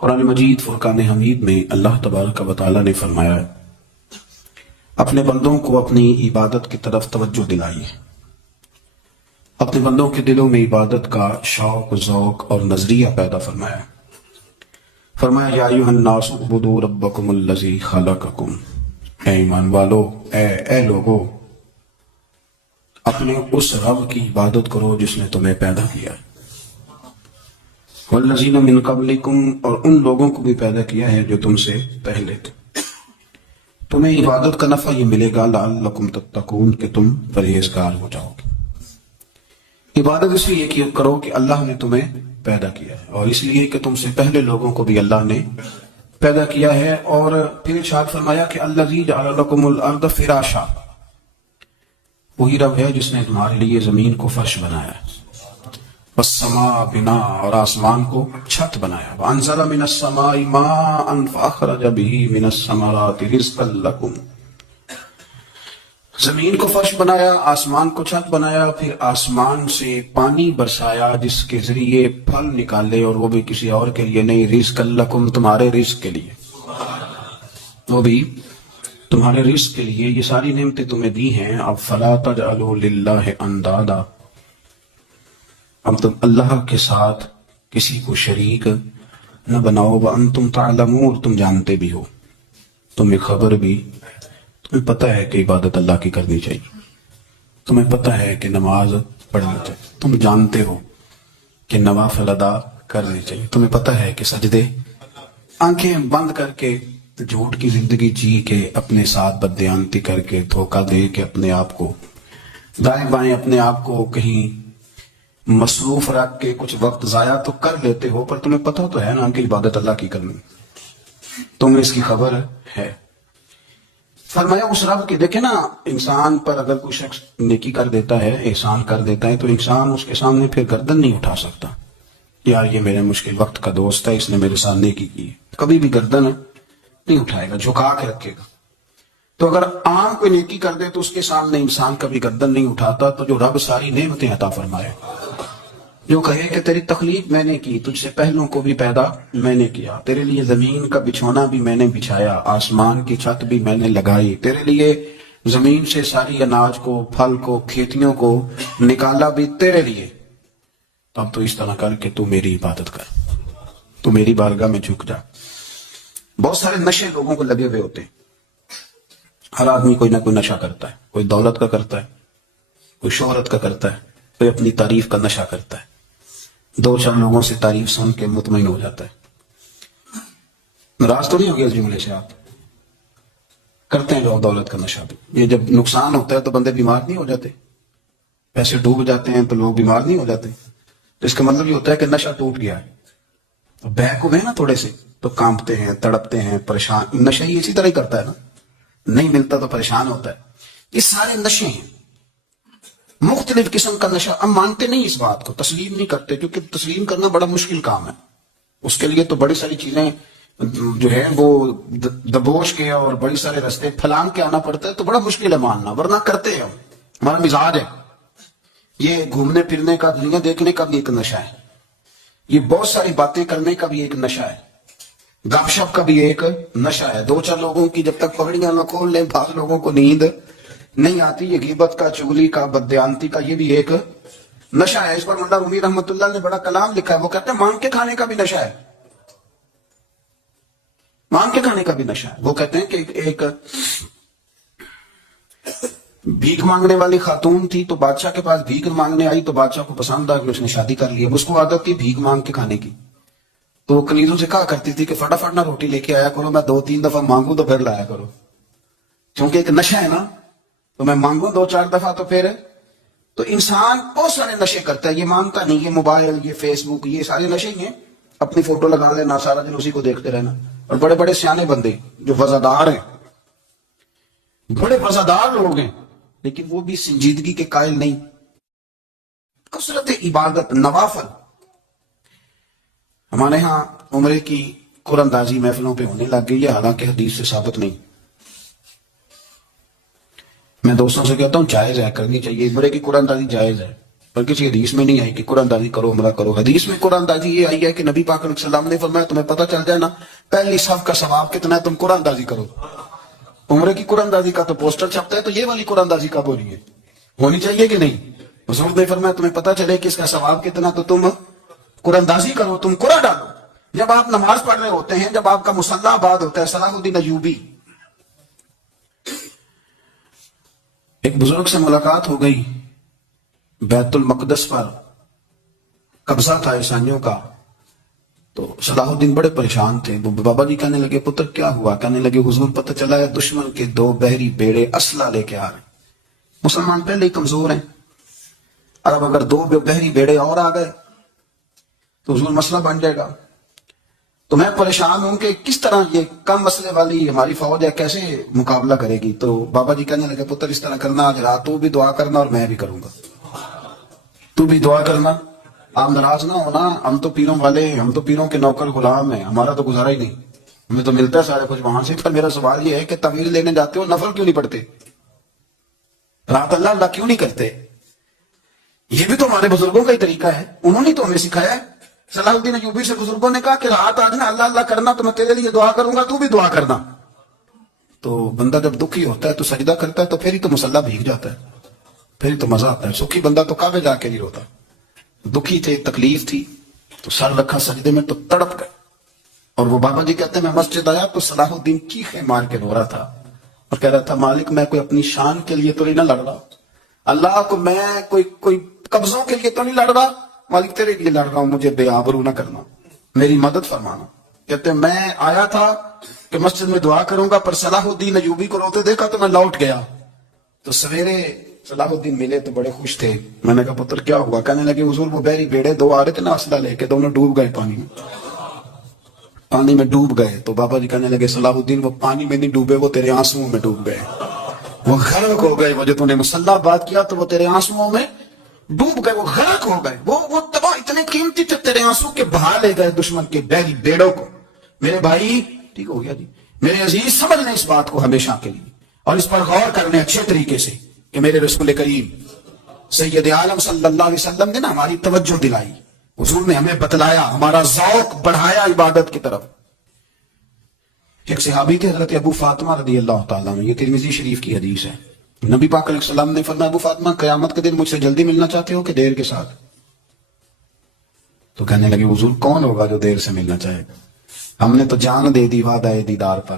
قرآن مجید فرقان حمید میں اللہ تبارک و تعالی نے فرمایا ہے اپنے بندوں کو اپنی عبادت کی طرف توجہ دلائیے، اپنے بندوں کے دلوں میں عبادت کا شوق، ذوق اور نظریہ پیدا فرمایا۔ فرمایا یا ایھا الناس اعبدوا ربکم الذی خلقکم، اے ایمان والو، اے لوگو، اپنے اس رب کی عبادت کرو جس نے تمہیں پیدا کیا ہے، والذین من قبلکم، اور ان لوگوں کو بھی پیدا کیا ہے جو تم سے پہلے تھے۔ تمہیں عبادت کا نفع یہ ملے گا لعلکم تتقون، کہ تم پرہیزگار ہو جاؤ گے۔ عبادت اس لیے کرو کہ اللہ نے تمہیں پیدا کیا ہے، اور اس لیے کہ تم سے پہلے لوگوں کو بھی اللہ نے پیدا کیا ہے۔ اور پھر ارشاد فرمایا کہ الذی جعل لکم الارض فراشا، وہی رب ہے جس نے تمہارے لیے زمین کو فرش بنایا ہے، والسماء بنا، اور آسمان کو چھت بنایا، وانزل من السماء ماء فاخرج به من الثمرات رزقا لکم، زمین کو فرش بنایا، آسمان کو چھت بنایا، پھر آسمان سے پانی برسایا جس کے ذریعے پھل نکالے، اور وہ بھی کسی اور کے لیے نہیں، رزقا لکم، تمہارے رزق کے لیے، وہ بھی تمہارے رزق کے لیے۔ یہ ساری نعمتیں تمہیں دی ہیں، اب فلا تجعلوا للہ اندادا، اب تم اللہ کے ساتھ کسی کو شریک نہ بناؤ، وانتم تعلمون، تم جانتے بھی ہو، تمہیں خبر بھی، تمہیں پتہ ہے کہ عبادت اللہ کی کرنی چاہیے، تمہیں پتہ ہے کہ نماز پڑھنی چاہیے، تم جانتے ہو کہ نوافل ادا کرنی چاہیے، تمہیں پتہ ہے کہ سجدے آنکھیں بند کر کے جھوٹ کی زندگی جی کے، اپنے ساتھ بددیانتی کر کے، دھوکہ دے کے، اپنے آپ کو دائیں بائیں، اپنے آپ کو کہیں مصروف رکھ کے کچھ وقت ضائع تو کر لیتے ہو، پر تمہیں پتہ تو ہے نا کہ عبادت اللہ کی کرنی، تمہیں اس کی خبر ہے۔ فرمایا اس رب کی، دیکھیں نا، انسان پر اگر کوئی شخص نیکی کر دیتا ہے، احسان کر دیتا ہے، تو انسان اس کے سامنے پھر گردن نہیں اٹھا سکتا، یار یہ میرے مشکل وقت کا دوست ہے، اس نے میرے ساتھ نیکی کی، کبھی بھی گردن نہیں اٹھائے گا، جھکا کے رکھے گا۔ تو اگر عام کوئی نیکی کر دے تو اس کے سامنے انسان کبھی گردن نہیں اٹھاتا، تو جو رب ساری نعمتیں عطا فرمائے، جو کہے کہ تیری تخلیق میں نے کی، تجھ سے پہلوں کو بھی پیدا میں نے کیا، تیرے لیے زمین کا بچھونا بھی میں نے بچھایا، آسمان کی چھت بھی میں نے لگائی، تیرے لیے زمین سے ساری اناج کو، پھل کو، کھیتیوں کو نکالا بھی تیرے لیے، تب تو اس طرح کر کہ تو میری عبادت کر، تو میری بارگاہ میں جھک جا۔ بہت سارے نشے لوگوں کو لگے ہوئے ہوتے ہیں، ہر آدمی کوئی نہ کوئی نشہ کرتا ہے، کوئی دولت کا کرتا ہے، کوئی شہرت کا کرتا ہے، کوئی اپنی تعریف کا نشہ کرتا ہے، دو چار لوگوں سے تعریف سن کے مطمئن ہو جاتا ہے۔ ناراض تو نہیں ہو گیا اس جملے سے؟ آپ کرتے ہیں لوگ دولت کا نشہ بھی، یہ جب نقصان ہوتا ہے تو بندے بیمار نہیں ہو جاتے، پیسے ڈوب جاتے ہیں تو لوگ بیمار نہیں ہو جاتے، تو اس کا مطلب یہ ہوتا ہے کہ نشہ ٹوٹ گیا ہے، بہک ہوئے نا تھوڑے سے تو کانپتے ہیں، تڑپتے ہیں، پریشان۔ نشہ ہی اسی طرح ہی کرتا ہے نا، نہیں ملتا تو پریشان ہوتا ہے۔ یہ سارے نشے ہیں، مختلف قسم کا نشہ۔ ہم مانتے نہیں اس بات کو، تسلیم نہیں کرتے، کیونکہ تسلیم کرنا بڑا مشکل کام ہے، اس کے لیے تو بڑی ساری چیزیں جو ہے وہ دبوچ کے اور بڑی سارے رستے پھلانگ کے آنا پڑتا ہے، تو بڑا مشکل ہے ماننا، ورنہ کرتے ہیں، ہمارا مزاج ہے۔ یہ گھومنے پھرنے کا، دنیا دیکھنے کا بھی ایک نشہ ہے، یہ بہت ساری باتیں کرنے کا بھی ایک نشہ ہے، گپ شپ کا بھی ایک نشہ ہے۔ دو چار لوگوں کی جب تک پگڑیاں نہ کھول لیں، بعض لوگوں کو نیند نہیں آتی، یہ غیبت کا، چغلی کا، بددیانتی کا، یہ بھی ایک نشہ ہے۔ اس پر مولانا رومی رحمۃ اللہ نے بڑا کلام لکھا ہے، وہ کہتے ہیں مانگ کے کھانے کا بھی نشہ ہے، مانگ کے کھانے کا بھی نشہ ہے۔ وہ کہتے ہیں کہ ایک بھیک مانگنے والی خاتون تھی، تو بادشاہ کے پاس بھیک مانگنے آئی، تو بادشاہ کو پسند آ کہ اس نے شادی کر لی، اس کو عادت تھی بھیک مانگ کے کھانے کی، تو وہ کنیزوں سے کہا کرتی تھی کہ فٹافٹ نہ روٹی لے کے آیا کرو، میں 2-3 دفعہ مانگوں تو پھر لایا کرو، کیونکہ ایک نشہ ہے نا، تو میں مانگوں 2-4 دفعہ تو پھر۔ تو انسان بہت سارے نشے کرتا ہے، یہ مانگتا نہیں، یہ موبائل، یہ فیس بک، یہ سارے نشے ہی ہیں، اپنی فوٹو لگا لینا، سارا دن اسی کو دیکھتے رہنا۔ اور بڑے بڑے سیانے بندے جو وزادار ہیں، بڑے وزادار لوگ ہیں، لیکن وہ بھی سنجیدگی کے قائل نہیں۔ کثرت عبادت، نوافل۔ ہمارے ہاں عمرے کی قراندازی محفلوں پہ ہونے لگ گئی ہے، حالانکہ حدیث سے ثابت نہیں۔ میں دوستوں سے کہتا ہوں جائز ہے، کرنی چاہیے، عمرے کی قراندازی جائز ہے، اور کسی حدیث میں نہیں آئی کہ قرآن اندازی کرو عمرہ کرو. حدیث میں قرآن اندازی یہ آئی ہے کہ نبی پاک علیہ السلام نے فرمایا تمہیں پتہ چل جائے نا پہلی صف کا ثواب کتنا ہے تم قرآن اندازی کرو. عمرے کی قرآن اندازی کا تو پوسٹر چھپتا ہے, تو یہ والی قرآن اندازی کب ہو رہی ہے؟ ہونی چاہیے کہ نہیں؟ حضور نے فرمایا تمہیں پتہ چلے کہ اس کا ثواب کتنا تو تم قرآن اندازی کرو, تم قرآن ڈالو. جب آپ نماز پڑھ رہے ہوتے ہیں, جب آپ کا مصلی آباد ہوتا ہے, صلاح الدین ایوبی ایک بزرگ سے ملاقات ہو گئی, بیت المقدس پر قبضہ تھا عیسائیوں کا. تو صلاح الدین بڑے پریشان تھے. بابا جی کہنے لگے پتر کیا ہوا؟ کہنے لگے حضور پتہ چلا ہے دشمن کے 2 بحری بیڑے اسلحہ لے کے آ رہے ہیں. مسلمان پہلے ہی کمزور ہیں, اور اب اگر 2 بحری بیڑے اور آ گئے تو حضور مسئلہ بن جائے گا. تو میں پریشان ہوں کہ کس طرح یہ کم مسئلے والی ہماری فوج ہے کیسے مقابلہ کرے گی. تو بابا جی کہنے لگے پتر اس طرح کرنا, آج رات تو بھی دعا کرنا اور میں بھی کروں گا, تو بھی دعا کرنا. آپ ناراض نہ ہونا, ہم تو پیروں والے, ہم تو پیروں کے نوکر غلام ہیں, ہمارا تو گزارا ہی نہیں, ہمیں تو ملتا ہے سارے کچھ وہاں سے. پر میرا سوال یہ ہے کہ تعویذ لینے جاتے ہو نفل کیوں نہیں پڑھتے, رات اللہ اللہ کیوں نہیں کرتے؟ یہ بھی تو ہمارے بزرگوں کا ہی طریقہ ہے, انہوں نے تو ہمیں سکھایا ہے. صلاح الدین ایوبی سے بزرگوں نے کہا کہ رات آج نا اللہ اللہ کرنا, تو میں تیرے لیے دعا کروں گا, تو بھی دعا کرنا. تو بندہ جب دکھی ہوتا ہے تو سجدہ کرتا ہے, تو پھر ہی تو مصلی بھیگ جاتا ہے, پھر ہی تو مزہ آتا ہے. سکھی بندہ تو کعبے جا کے نہیں روتا. دکھی تھے, تکلیف تھی, تو سر رکھا سجدے میں تو تڑپ گئے. اور وہ بابا جی کہتے ہیں میں مسجد آیا تو صلاح الدین چیخیں مار کے رو رہا تھا اور کہہ رہا تھا مالک میں کوئی اپنی شان کے لیے تو نہیں نہ لڑ رہا, اللہ کو میں کوئی قبضوں کے لیے تو نہیں لڑ رہا, مالک تیرے لیے لڑ رہا ہوں, مجھے بے آبرو نہ کرنا, میری مدد فرمانا. کہتے ہیں میں آیا تھا کہ مسجد میں دعا کروں گا, پر صلاح الدین ایوبی کو روتے دیکھا تو میں لوٹ گیا. تو سویرے صلاح الدین ملے تو بڑے خوش تھے. میں نے کہا پتر کیا ہوا؟ کہنے لگے حضور وہ بحری بیڑے 2 آ رہے تھے نا اسلحہ لے کے, دونوں ڈوب گئے پانی میں ڈوب گئے. تو بابا جی کہنے لگے صلاح الدین وہ پانی میں نہیں ڈوبے, وہ تیرے آنسوؤں میں ڈوب گئے, وہ غرق ہو گئے. وہ جو تو نے مصلی بات کیا تو وہ تیرے آنسوؤں میں ڈوب گئے, وہ غرق ہو گئے. وہ تباہ اتنے قیمتی تھے تیرے آنسو کے بہا لے گئے دشمن کے بحری بیڑوں کو. میرے بھائی ٹھیک ہو گیا جی, میرے عزیز سمجھ لیں اس بات کو ہمیشہ کے لیے, اور اس پر غور کرنے اچھے طریقے سے کہ میرے رسول کریم سید عالم صلی اللہ علیہ وسلم نے نا ہماری توجہ دلائی, حضور نے ہمیں بتلایا, ہمارا ذوق بڑھایا عبادت کی طرف. ایک صحابی تھے حضرت ابو فاطمہ رضی اللہ تعالیٰ عنہ, یہ ترمذی شریف کی حدیث ہے. نبی پاک علیہ السلام نے فرمایا ابو فاطمہ قیامت کے دن مجھ سے جلدی ملنا چاہتے ہو کہ دیر کے ساتھ؟ تو کہنے لگے حضور کون ہوگا جو دیر سے ملنا چاہے گا, ہم نے تو جان دے دی وعدہ دیدار پر.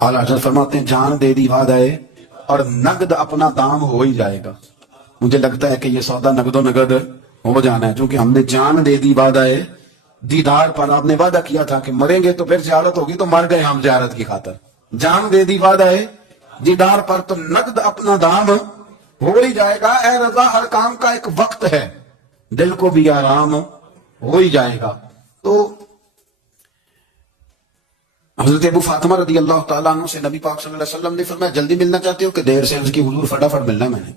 اعلیٰ حضرت فرماتے ہیں جان دے دی وعدہ اور نقد اپنا دام ہو ہی جائے گا. مجھے لگتا ہے کہ یہ سودا نقد و نقد ہو جانا ہے, چونکہ ہم نے جان دے دی وعدہ دیدار پر. آپ نے وعدہ کیا تھا کہ مریں گے تو پھر زیارت ہوگی, تو مر گئے ہم زیارت کی خاطر. جان دے دی وعدہ دیدار پر, تو نقد اپنا دام ہو ہی جائے گا. اے رضا ہر کام کا ایک وقت ہے, دل کو بھی آرام ہو ہی جائے گا. تو حضرت ابو فاطمہ رضی اللہ تعالیٰ عنہ سے نبی پاک صلی اللہ علیہ وسلم نے فرمایا جلدی ملنا چاہتے ہو کہ دیر سے؟ اس کی حضور فٹافٹ ملنا ہے, میں نے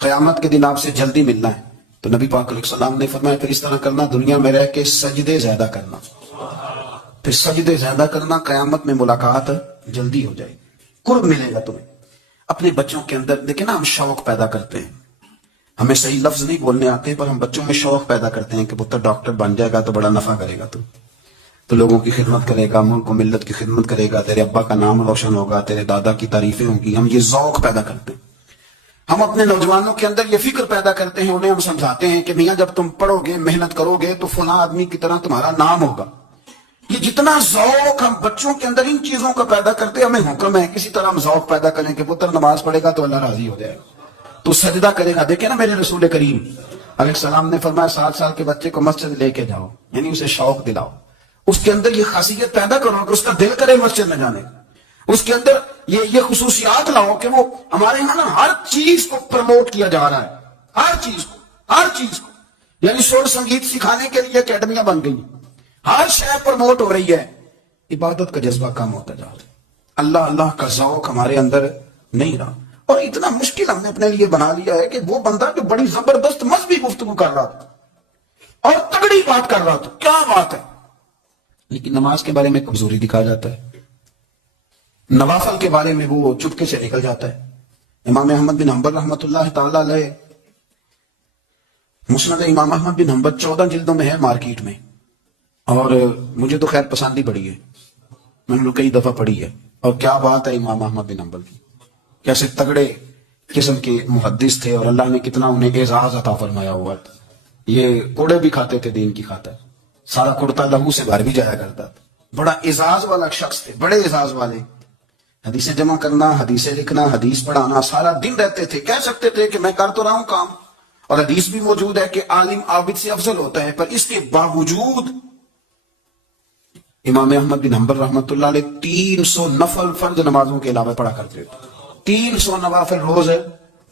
قیامت کے دن آپ سے جلدی ملنا ہے. تو نبی پاک علیہ السلام نے فرمایا پھر اس طرح کرنا, دنیا میں رہ کے سجدے زیادہ کرنا, پھر سجدے زیادہ کرنا, قیامت میں ملاقات جلدی ہو جائے گی, قرب ملے گا تمہیں. اپنے بچوں کے اندر دیکھیں نا, ہم شوق پیدا کرتے ہیں, ہمیں صحیح لفظ نہیں بولنے آتے, پر ہم بچوں میں شوق پیدا کرتے ہیں کہ پتر ڈاکٹر بن جائے گا تو بڑا نفع کرے گا, تو لوگوں کی خدمت کرے گا, ملک و ملت کی خدمت کرے گا, تیرے ابا کا نام روشن ہوگا, تیرے دادا کی تعریفیں ہوں گی. ہم یہ ذوق پیدا کرتے ہیں. ہم اپنے نوجوانوں کے اندر یہ فکر پیدا کرتے ہیں, انہیں ہم سمجھاتے ہیں کہ میاں جب تم پڑھو گے, محنت کرو گے, تو فلاں آدمی کی طرح تمہارا نام ہوگا. یہ جتنا ذوق ہم بچوں کے اندر ان چیزوں کا پیدا کرتے ہیں, ہمیں حکم ہے کسی طرح ہم ذوق پیدا کریں کہ پتر نماز پڑھے گا تو اللہ راضی ہو جائے گا, تو سجدہ کرے گا. دیکھیں نا میرے رسول کریم علیہ السلام نے فرمایا 7 سال کے بچے کو مسجد لے کے جاؤ, یعنی اسے شوق دلاؤ, اس کے اندر یہ خاصیت پیدا کرو کہ اس کا دل کرے مسجد میں جانے, اس کے اندر یہ خصوصیات لاؤ کہ وہ ہمارے یہاں نا ہر چیز کو پروموٹ کیا جا رہا ہے, ہر چیز کو, یعنی سر سنگیت سکھانے کے لیے اکیڈمیاں بن گئی, ہر شے پروموٹ ہو رہی ہے. عبادت کا جذبہ کم ہوتا جا رہا ہے, اللہ کا ذوق ہمارے اندر نہیں رہا. اور اتنا مشکل ہم نے اپنے لیے بنا لیا ہے کہ وہ بندہ جو بڑی زبردست مذہبی گفتگو کر رہا تھا اور تگڑی بات کر رہا تھا, کیا بات ہے, لیکن نماز کے بارے میں کمزوری دکھا جاتا ہے, نوافل کے بارے میں وہ چپکے سے نکل جاتا ہے. امام احمد بن حنبل رحمۃ اللہ تعالی علیہ مسند امام احمد بن حنبل 14 جلدوں میں ہے مارکیٹ میں، اور مجھے تو خیر پسند ہی پڑی ہے، میں نے کئی دفعہ پڑھی ہے. اور کیا بات ہے امام احمد بن حنبل کی، کیسے تگڑے قسم کے محدث تھے، اور اللہ نے کتنا انہیں اعزاز عطا فرمایا ہوا تھا. یہ کوڑے بھی کھاتے تھے دین کی خاطر، سارا کرتا لہو سے باہر بھی جایا کرتا تھا. بڑا اعزاز والا شخص تھے، بڑے اعزاز والے. حدیثیں جمع کرنا، حدیثیں لکھنا، حدیث پڑھانا، سارا دن رہتے تھے. کہہ سکتے تھے کہ میں کر تو رہا ہوں کام، اور حدیث بھی موجود ہے کہ عالم عابد سے افضل ہوتا ہے، پر اس کے باوجود امام احمد بن حنبل رحمۃ اللہ علیہ 300 نفل فرض نمازوں کے علاوہ پڑھا کرتے تھے. 300 نوافل روز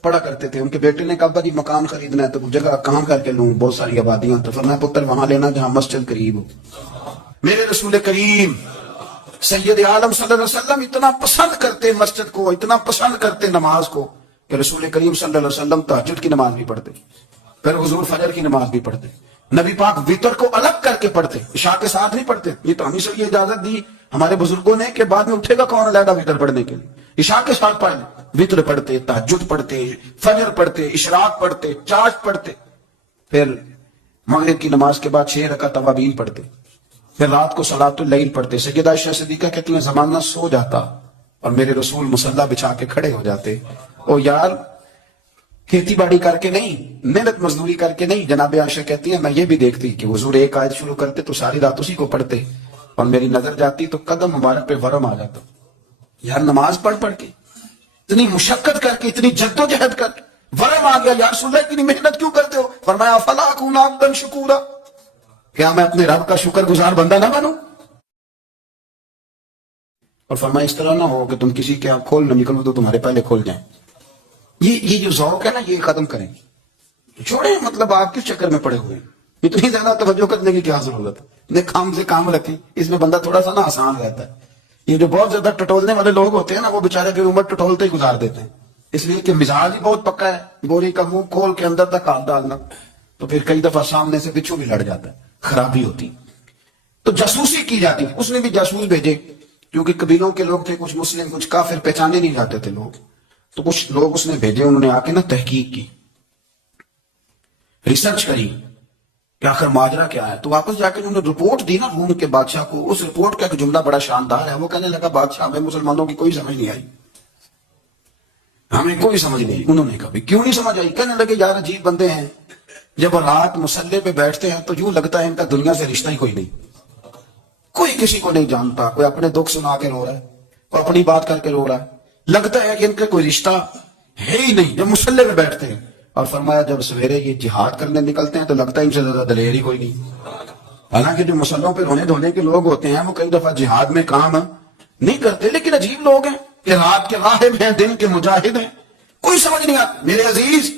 پڑھا کرتے تھے. ان کے بیٹے نے کہا ابا جی مکان خریدنا ہے تو جگہ کہاں کر کے لوں، بہت ساری آبادیاں. تو فرمایا پتر وہاں لینا جہاں مسجد قریب ہو. میرے رسول کریم سید عالم صلی اللہ علیہ وسلم اتنا پسند کرتے مسجد کو، اتنا پسند کرتے نماز کو، کہ رسول کریم صلی اللہ علیہ وسلم تہجد کی نماز بھی پڑھتے، پھر حضور فجر کی نماز بھی پڑھتے. نبی پاک وتر کو الگ کر کے پڑھتے، عشاء کے ساتھ نہیں پڑھتے. یہ تو ہمیں سے یہ اجازت دی ہمارے بزرگوں نے کہ بعد میں اٹھے گا کون علیحدہ وتر پڑھنے کے لیے. عشاء کے ساتھ پڑھ لیں، وتر پڑھتے، تہجد پڑھتے، فجر پڑھتے، اشراق پڑھتے، چاش پڑھتے، پھر مغرب کی نماز کے بعد 6 رکعت اوابین پڑھتے، پھر رات کو صلاۃ اللیل پڑھتے. سیدہ عائشہ صدیقہ کہتی ہیں زمانہ سو جاتا اور میرے رسول مصلی بچھا کے کھڑے ہو جاتے. او یار کھیتی باڑی کر کے نہیں، محنت مزدوری کر کے نہیں. جناب عائشہ کہتی ہیں میں یہ بھی دیکھتی کہ حضور ایک آیت شروع کرتے تو ساری رات اسی کو پڑھتے، اور میری نظر جاتی تو قدم مبارک پہ ورم آ جاتا. یار نماز پڑھ پڑھ کے اتنی مشقت کر کے، اتنی جد و جہد کر کے ورم آ گیا. یا رسول اللہ اتنی محنت کیوں کرتے ہو؟ فرمایا افلا اکون عبدا شکورا، کیا میں اپنے رب کا شکر گزار بندہ نہ بنوں؟ اور فرمایا اس طرح نہ ہو کہ تم کسی کے آپ کھول نہ نکلو تو تمہارے پہلے کھول جائیں. یہ جو ذوق ہے نا یہ ختم کریں، چھوڑیں. مطلب آپ کس چکر میں پڑے ہوئے ہیں؟ اتنی زیادہ توجہ کرنے کی کیا ضرورت ہے؟ کام سے کام رکھیں، اس میں بندہ تھوڑا سا نا آسان رہتا ہے. یہ جو بہت زیادہ ٹٹولنے والے لوگ ہوتے ہیں نا وہ بےچارے پھر عمر ٹٹولتے ہی گزار دیتے ہیں، اس لیے کہ مزاج ہی بہت پکا ہے. بوری کا منہ کھول کے اندر تک ہاتھ ڈالنا، تو پھر کئی دفعہ سامنے سے بچھو بھی لڑ جاتا ہے، خرابی ہوتی. تو جاسوسی کی جاتی. اس نے بھی جاسوس بھیجے، کیونکہ قبیلوں کے لوگ تھے، کچھ مسلم کچھ کافر، پہچانے نہیں جاتے تھے لوگ. تو کچھ لوگ اس نے بھیجے، انہوں نے آ کے نا تحقیق کی، ریسرچ کری کہ آخر ماجرا کیا ہے. تو واپس جا کے انہوں نے رپورٹ دی نا روم کے بادشاہ کو. اس رپورٹ کا ایک جملہ بڑا شاندار ہے. وہ کہنے لگا بادشاہ ہمیں مسلمانوں کی کوئی سمجھ نہیں آئی، ہمیں کوئی سمجھ نہیں. انہوں نے کہا کیوں نہیں سمجھ آئی؟ کہنے لگے یار عجیب بندے ہیں، جب رات مسلح پہ بیٹھتے ہیں تو یوں لگتا ہے ان کا دنیا سے رشتہ ہی کوئی نہیں، کوئی کسی کو نہیں جانتا. کوئی اپنے دکھ سنا کے رو رہا ہے، کوئی اپنی بات کر کے رو رہا ہے، لگتا ہے کہ ان کا کوئی رشتہ ہے ہی نہیں جب مسلح پہ بیٹھتے ہیں. اور فرمایا جب سویرے یہ جہاد کرنے نکلتے ہیں تو لگتا ہے ان سے زیادہ دلیر ہی کوئی نہیں. حالانکہ جو مسلحوں پہ رونے دھونے کے لوگ ہوتے ہیں وہ کئی دفعہ جہاد میں کام نہیں کرتے، لیکن عجیب لوگ ہیں کہ رات کے راہب ہیں، دن کے مجاہد ہیں، کوئی سمجھ نہیں آتا. میرے عزیز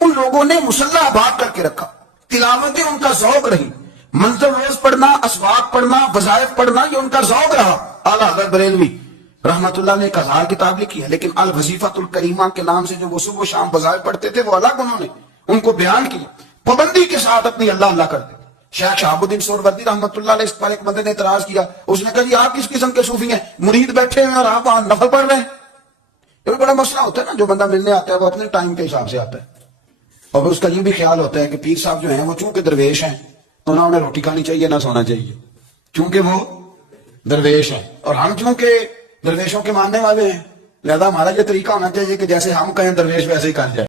ان لوگوں نے مسلح آباد کر کے رکھا، تلاوتیں ان کا ذوق رہی، منظر روز پڑھنا، اسواق پڑھنا، وظائف پڑھنا، یہ ان کا ذوق رہا. اعلیٰ حضرت بریلوی رحمت اللہ نے ایک 1000 کتاب لکھی ہے، لیکن الوظیفۃ الکریمہ کے نام سے جو وہ صبح و شام وظائف پڑھتے تھے وہ الگ انہوں نے ان کو بیان کیا، پابندی کے ساتھ اپنی اللہ اللہ کرتے. شیخ شہاب الدین سہروردی رحمت اللہ علیہ اس پر ایک بندے نے اعتراض کیا. اس نے کہا جی آپ کس قسم کے صوفی ہیں، مرید بیٹھے ہیں اور آپ وہاں نفل پڑھ رہے ہیں؟ یہ بڑا مسئلہ ہوتا ہے نا. جو بندہ ملنے آتا ہے وہ اپنے ٹائم کے حساب سے آتا ہے، اور اس کا یہ بھی خیال ہوتا ہے کہ پیر صاحب جو ہیں وہ چونکہ درویش ہیں تو نہ انہیں روٹی کھانی چاہیے نہ سونا چاہیے، چونکہ وہ درویش ہیں، اور ہم چونکہ درویشوں کے ماننے والے ہیں، لہذا ہمارا یہ طریقہ ہونا چاہیے کہ جیسے ہم کہیں درویش ویسے ہی کر جائے.